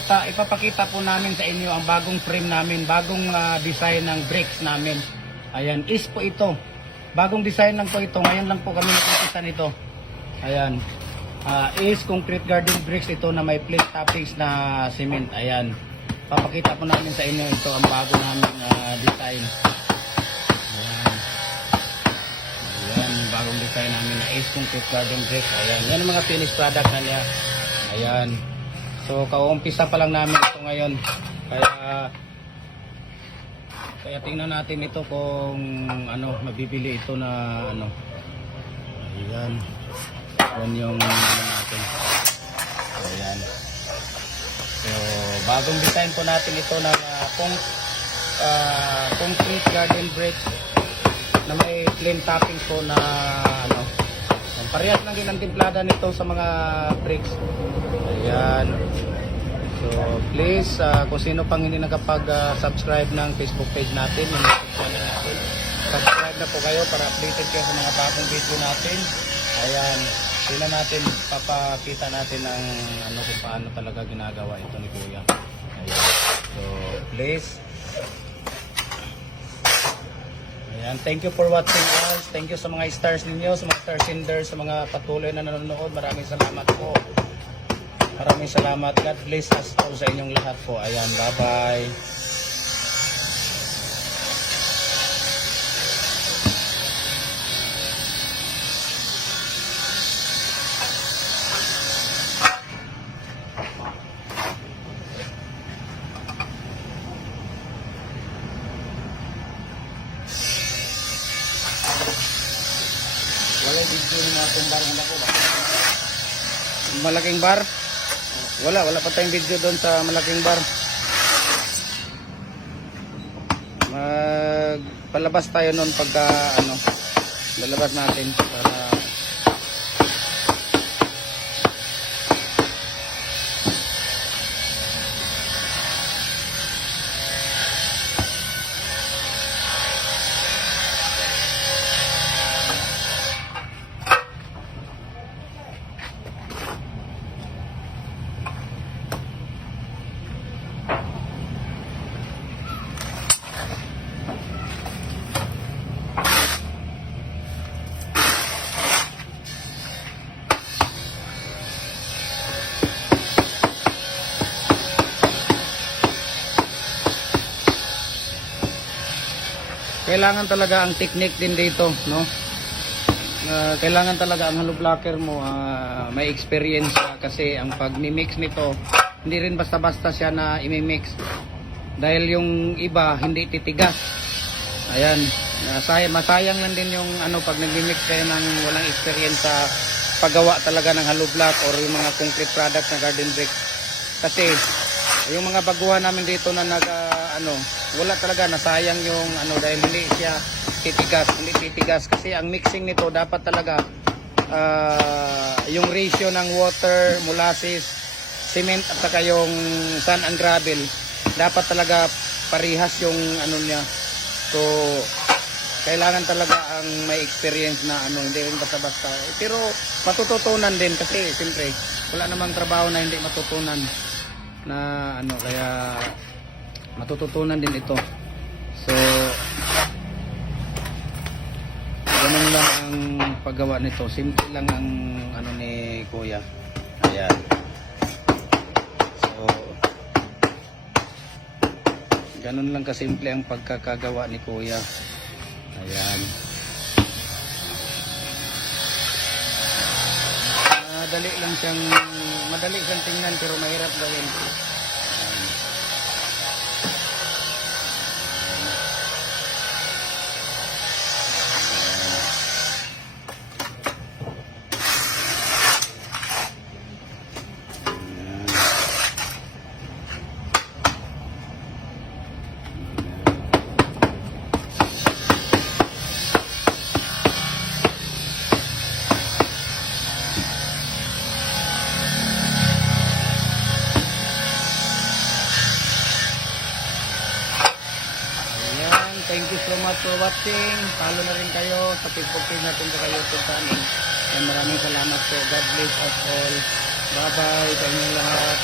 ipapakita po namin sa inyo ang bagong frame namin, bagong design ng brakes namin. Ayan, is po ito. Bagong design lang po ito. Ngayon lang po kami nag-umpisa nito. Ayan. Is concrete garden bricks ito na may plate toppings na cement. Ayan. Papakita po namin sa inyo ito ang bago namin design. Ayan. Ayan, bagong design namin na is concrete garden bricks. Ayan. Yan ang mga finished product na niya. Ayan. So, kauumpisa pa lang namin ito ngayon. Kaya tingnan natin ito kung ano, mabibili ito na ano. Ayan. Yan yung natin. Ayan. So, bagong design po natin ito na concrete garden bricks na may plain toppings po na ano. Parehas lang din ang timplada nito sa mga bricks. Ayan. So, please, kung sino pang hindi nakapag-subscribe ng Facebook page natin, yung YouTube channel natin, subscribe na po kayo para updated kayo sa mga bagong video natin. Ayan. Sila natin, papakita natin ang ano kung paano talaga ginagawa ito ni Kuya. Ayan. So, please. Ayan. Thank you for watching us. Thank you sa mga stars ninyo, sa mga star senders, sa mga patuloy na nanonood. Maraming salamat po. Maraming salamat. God bless us all sa inyong lahat po. Ayan. Bye-bye. Wala yung video na itong bar na po ba? Malaking bar? Wala pa tayong video doon sa malaking bar. Magpalabas tayo noon pagka ano, lalabas natin para kailangan talaga ang technique din dito, no? Kailangan talaga ang hollow blocker mo may experience kasi ang pag-mix nito hindi rin basta-basta siya na i-mix dahil yung iba hindi titigas. Ayan, masayang lang din yung ano pag nag-mix kayo ng walang experience sa paggawa talaga ng hollow block or yung mga concrete product na garden bricks. Kasi yung mga baguhan namin dito na wala talaga, nasayang yung ano dahil hindi siya titigas kasi ang mixing nito dapat talaga yung ratio ng water, molasses, cement at saka yung sand and gravel dapat talaga parihas yung ano niya. So kailangan talaga ang may experience na ano, hindi rin basta-basta. Pero matututunan din kasi siyempre wala namang trabaho na hindi matutunan na ano, kaya matututunan din ito. So ganun lang ang paggawa nito, simple lang ang ano ni Kuya. Ayan. So ganun lang kasimple ang pagkakagawa ni Kuya. Ayan. Madali siyang tingnan pero mahirap gawin. Thank you so much for watching. Follow na rin kayo sa Facebook page natin sa YouTube channel. And maraming salamat po. God bless us all. Bye bye sa inyong lahat.